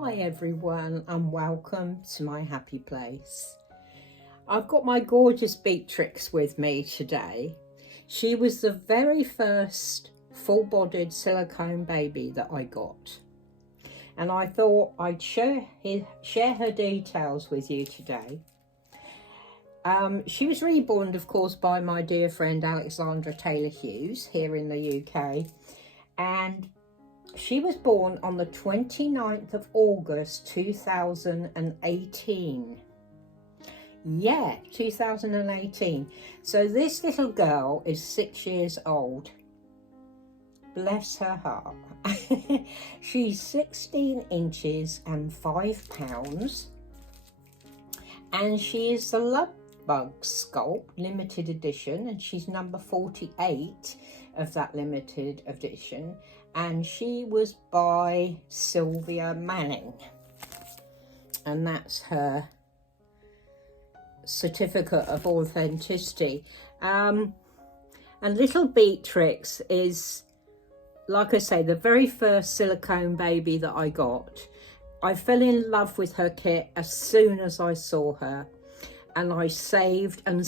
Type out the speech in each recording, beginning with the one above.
Hi everyone and welcome to my happy place. I've got my gorgeous Beatrix with me today. She was the very first full-bodied silicone baby that I got, and I thought I'd share her details with you today. She was reborn, of course, by my dear friend Alexandra Taylor Hughes here in the UK, and she was born on the 29th of August 2018. Yeah, 2018. So this little girl is 6 years old. Bless her heart. She's 16 inches and 5 pounds. And she is the Love Bug Sculpt limited edition, and she's number 48 of that limited edition. And she was by Sylvia Manning, and that's her certificate of authenticity. And little Beatrix is, like I say, the very first silicone baby that I got. I fell in love with her kit as soon as I saw her, and I saved and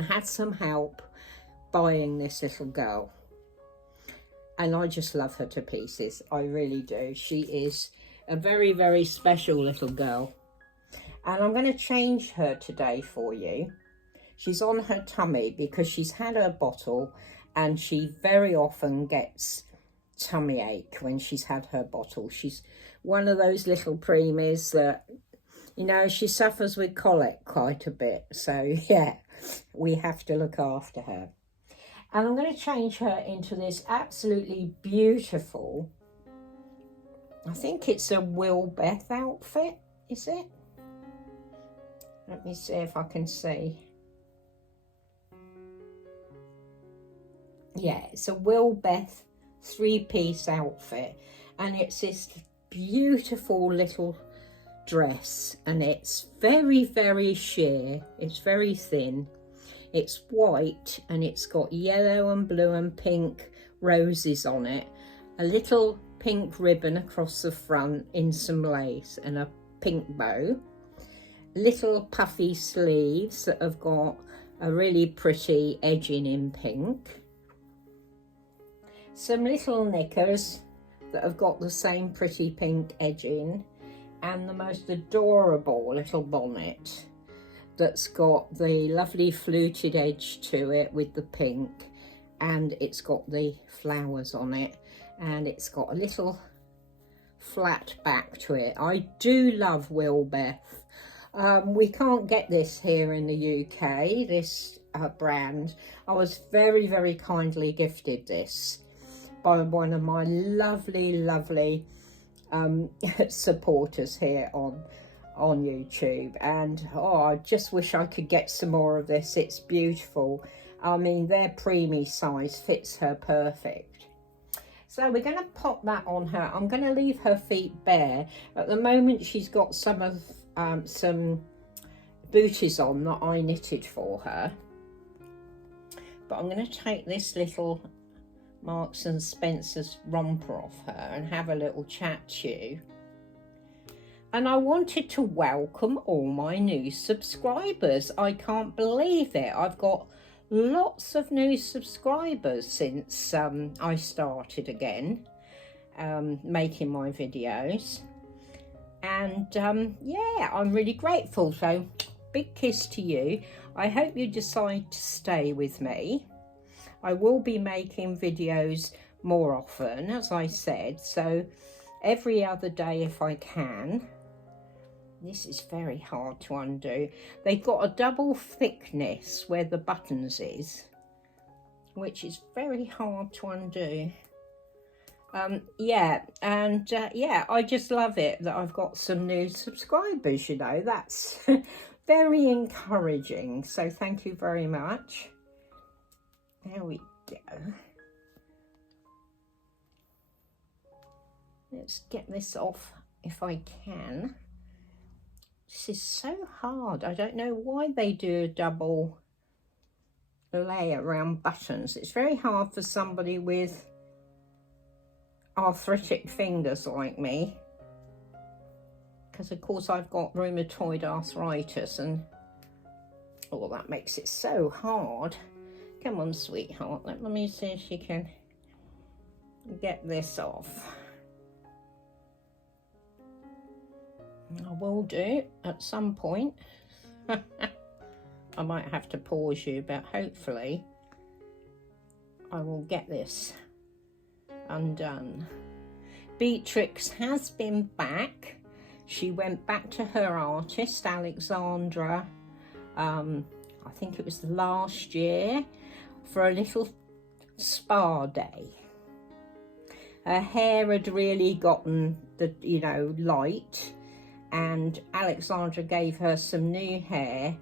had some help buying this little girl. And I just love her to pieces. I really do. She is a very, very special little girl. And I'm going to change her today for you. She's on her tummy because she's had her bottle, and she very often gets tummy ache when she's had her bottle. She's one of those little preemies that, you know, she suffers with colic quite a bit. So yeah, we have to look after her. And I'm going to change her into this absolutely beautiful, I think it's a Willbeth outfit, is it? Let me see if I can see. Yeah, it's a Willbeth 3-piece outfit, and it's this beautiful little dress, and it's very, very sheer. It's very thin. It's white, and it's got yellow and blue and pink roses on it, a little pink ribbon across the front in some lace and a pink bow, little puffy sleeves that have got a really pretty edging in pink, some little knickers that have got the same pretty pink edging, and the most adorable little bonnet that's got the lovely fluted edge to it with the pink, and it's got the flowers on it, and it's got a little flat back to it. I do love Willbeth. We can't get this here in the UK, this brand. I was very, very kindly gifted this by one of my lovely supporters here on YouTube, and I just wish I could get some more of this. It's beautiful. I mean, their preemie size fits her perfect. So we're going to pop that on her. I'm going to leave her feet bare. At the moment she's got some booties on that I knitted for her, but I'm going to take this little Marks and Spencer's romper off her and have a little chat to you. And I wanted to welcome all my new subscribers. I can't believe it. I've got lots of new subscribers since I started again making my videos. And yeah, I'm really grateful. So big kiss to you. I hope you decide to stay with me. I will be making videos more often, as I said, so every other day if I can. This is very hard to undo. They've got a double thickness where the buttons is, which is very hard to undo. Yeah, and yeah, I just love it that I've got some new subscribers, you know. That's very encouraging, so thank you very much. There we go. Let's get this off if I can. This is so hard. I don't know why they do a double layer around buttons. It's very hard for somebody with arthritic fingers like me. because of course I've got rheumatoid arthritis, and oh, that makes it so hard. Come on, sweetheart, let me see if she can get this off. I will do at some point. I might have to pause you, but hopefully I will get this undone. Beatrix has been back. She went back to her artist, Alexandra, I think it was last year, for a little spa day. Her hair had really gotten the, you know, light, and Alexandra gave her some new hair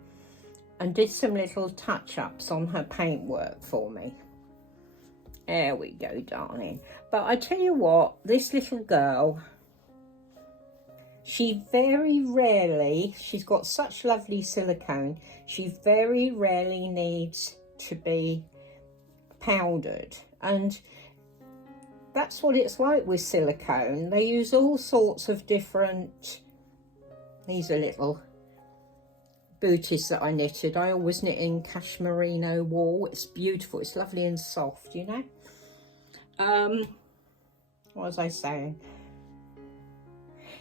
and did some little touch-ups on her paintwork for me. There we go, darling. But I tell you what, this little girl, she very rarely, she's got such lovely silicone, she very rarely needs to be powdered. And that's what it's like with silicone. They use all sorts of different, these are little booties that I knitted. I always knit in cashmerino wool. It's beautiful, it's lovely and soft, you know. What was I saying?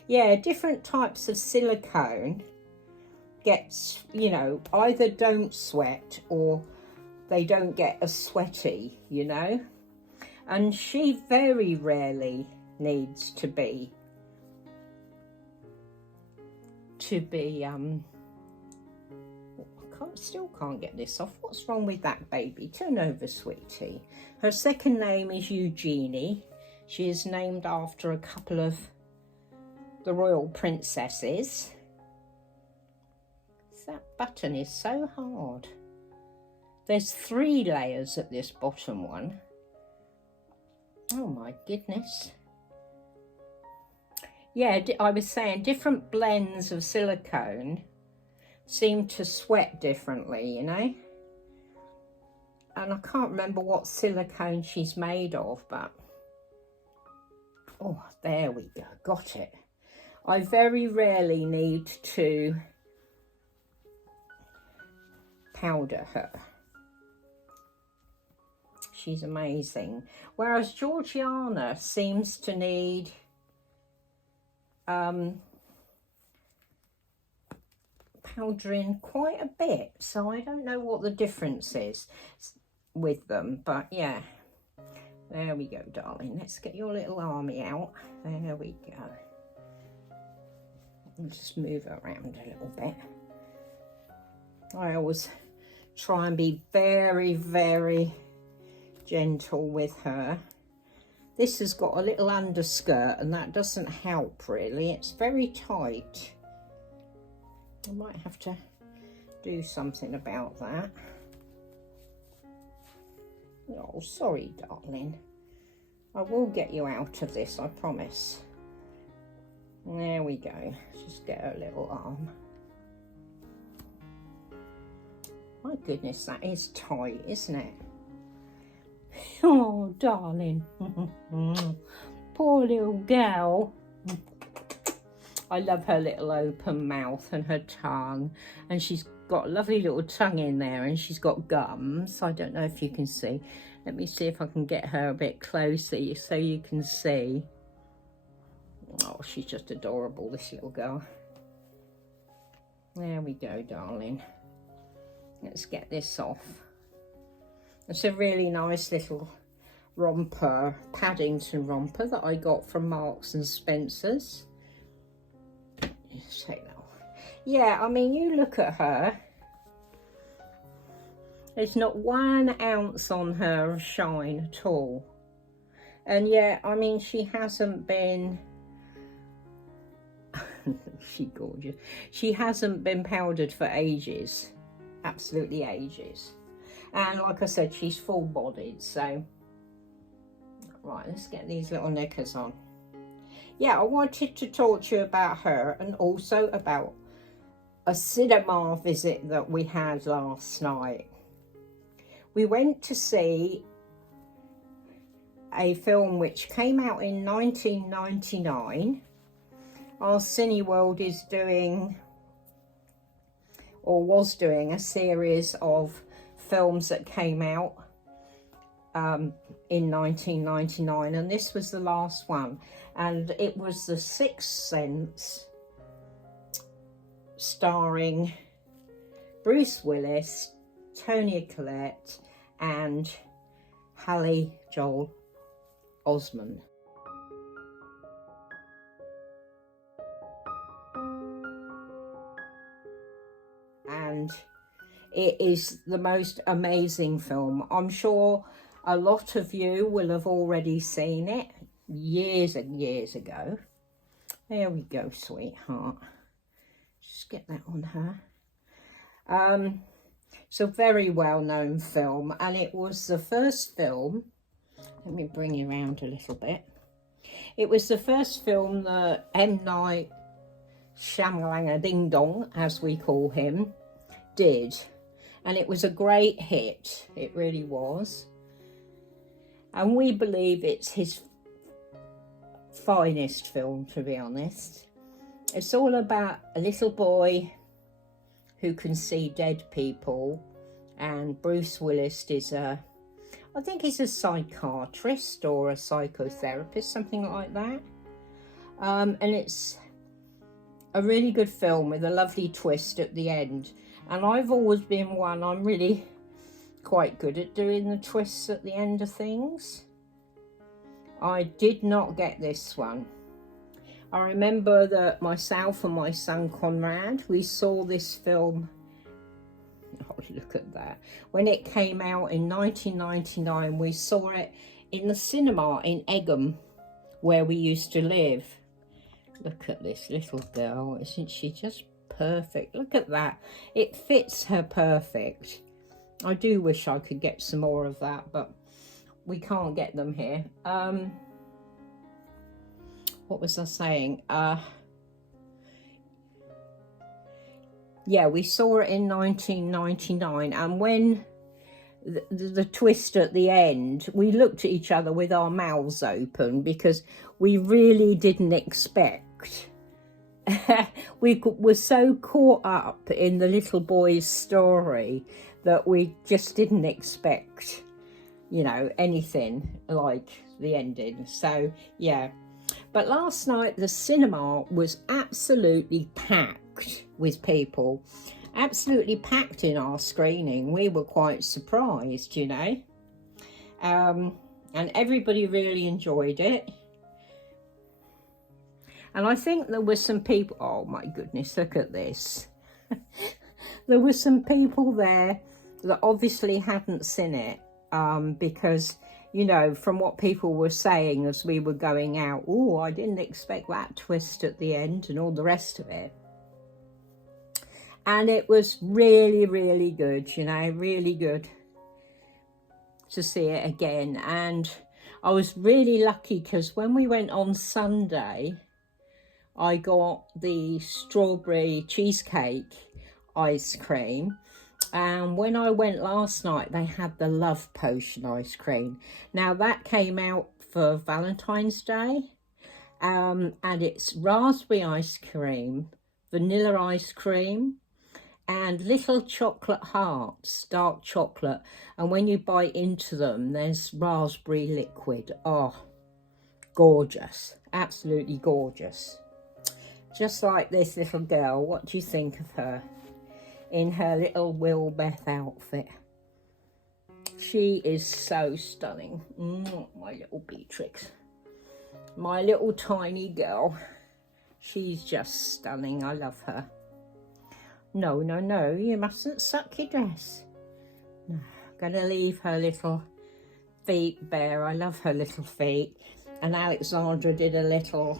Yeah, different types of silicone gets, you know, either don't sweat or they don't get as sweaty, you know. And she very rarely needs to be still can't get this off. What's wrong with that baby? Turn over, sweetie. Her second name is Eugenie. She is named after a couple of the royal princesses. That button is so hard. There's 3 layers at this bottom one. Oh my goodness. Yeah, I was saying different blends of silicone seem to sweat differently, you know. And I can't remember what silicone she's made of, but oh, there we go, got it. I very rarely need to powder her. She's amazing. Whereas Georgiana seems to need powdering quite a bit, so I don't know what the difference is with them, but yeah, there we go, darling. Let's get your little army out. There we go. I'll just move her around a little bit. I always try and be very, very gentle with her. This has got a little underskirt and that doesn't help really. It's very tight. I might have to do something about that. Oh, sorry, darling. I will get you out of this, I promise. There we go. Just get her little arm. My goodness, that is tight, isn't it? Oh, darling. Poor little girl. I love her little open mouth and her tongue. And she's got a lovely little tongue in there, and she's got gums. I don't know if you can see. Let me see if I can get her a bit closer so you can see. Oh, she's just adorable, this little girl. There we go, darling. Let's get this off. It's a really nice little romper, Paddington romper that I got from Marks and Spencer's. Just take that off. Yeah, I mean, you look at her. There's not 1 ounce on her of shine at all. And yet, I mean, she hasn't been... She's gorgeous. She hasn't been powdered for ages. Absolutely ages. And like I said, she's full bodied, so right, let's get these little knickers on. Yeah, I wanted to talk to you about her and also about a cinema visit that we had last night. We went to see a film which came out in 1999, our Cineworld is doing, or was doing, a series of films that came out in 1999, and this was the last one, and it was The Sixth Sense, starring Bruce Willis, Tony Collette and Haley Joel Osment. And it is the most amazing film. I'm sure a lot of you will have already seen it years and years ago. There we go, sweetheart. Just get that on her. It's a very well-known film, and it was the first film. Let me bring you around a little bit. It was the first film that M. Night Shyamalan Ding Dong, as we call him, did. And it was a great hit. It really was. And we believe it's his finest film, to be honest. It's all about a little boy who can see dead people, and Bruce Willis is I think he's a psychiatrist or a psychotherapist, something like that. And it's a really good film with a lovely twist at the end. And I've always been one, I'm really quite good at doing the twists at the end of things. I did not get this one. I remember that myself and my son Conrad, we saw this film, oh look at that, when it came out in 1999. We saw it in the cinema in Egham, where we used to live. Look at this little girl, isn't she just perfect? Look at that, it fits her perfect. I do wish I could get some more of that, but we can't get them here. What was I saying? Yeah, we saw it in 1999, and when the twist at the end, we looked at each other with our mouths open, because we really didn't expect. We were so caught up in the little boy's story that we just didn't expect, you know, anything like the ending. So yeah. But last night the cinema was absolutely packed with people, absolutely packed in our screening. We were quite surprised, you know, and everybody really enjoyed it. And I think there were some people, oh my goodness, look at this. There were some people there that obviously hadn't seen it, because, you know, from what people were saying as we were going out, oh, I didn't expect that twist at the end and all the rest of it. And it was really, really good, you know, really good to see it again. And I was really lucky, because when we went on Sunday, I got the strawberry cheesecake ice cream. And when I went last night, they had the Love Potion ice cream. Now that came out for Valentine's Day, and it's raspberry ice cream, vanilla ice cream, and little chocolate hearts, dark chocolate. And when you bite into them, there's raspberry liquid. Oh, gorgeous, absolutely gorgeous. Just like this little girl. What do you think of her? In her little Willbeth outfit. She is so stunning. My little Beatrix. My little tiny girl. She's just stunning. I love her. No, no, no. You mustn't suck your dress. No, I'm going to leave her little feet bare. I love her little feet. And Alexandra did a little,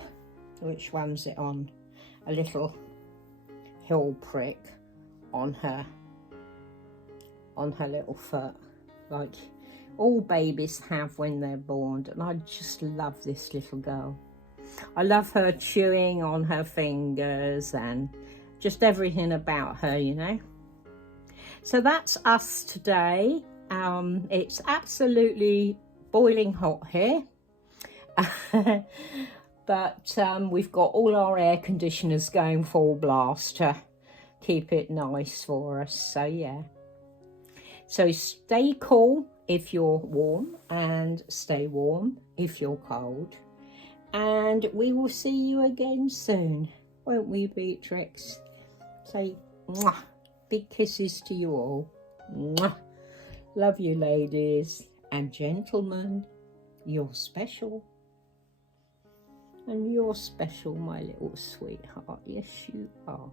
which one's it on? A little heel prick on her little foot, like all babies have when they're born. And I just love this little girl. I love her chewing on her fingers and just everything about her, you know. So that's us today. It's absolutely boiling hot here. but we've got all our air conditioners going full blast to keep it nice for us. So yeah, so stay cool if you're warm, and stay warm if you're cold, and we will see you again soon, won't we, Beatrix? Say mwah, big kisses to you all. Mwah. Love you, ladies and gentlemen. You're special. And you're special, my little sweetheart. Yes, you are.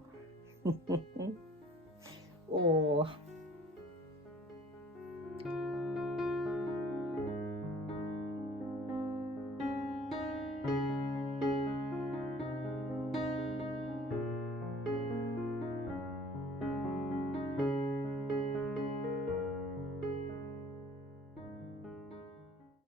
Oh.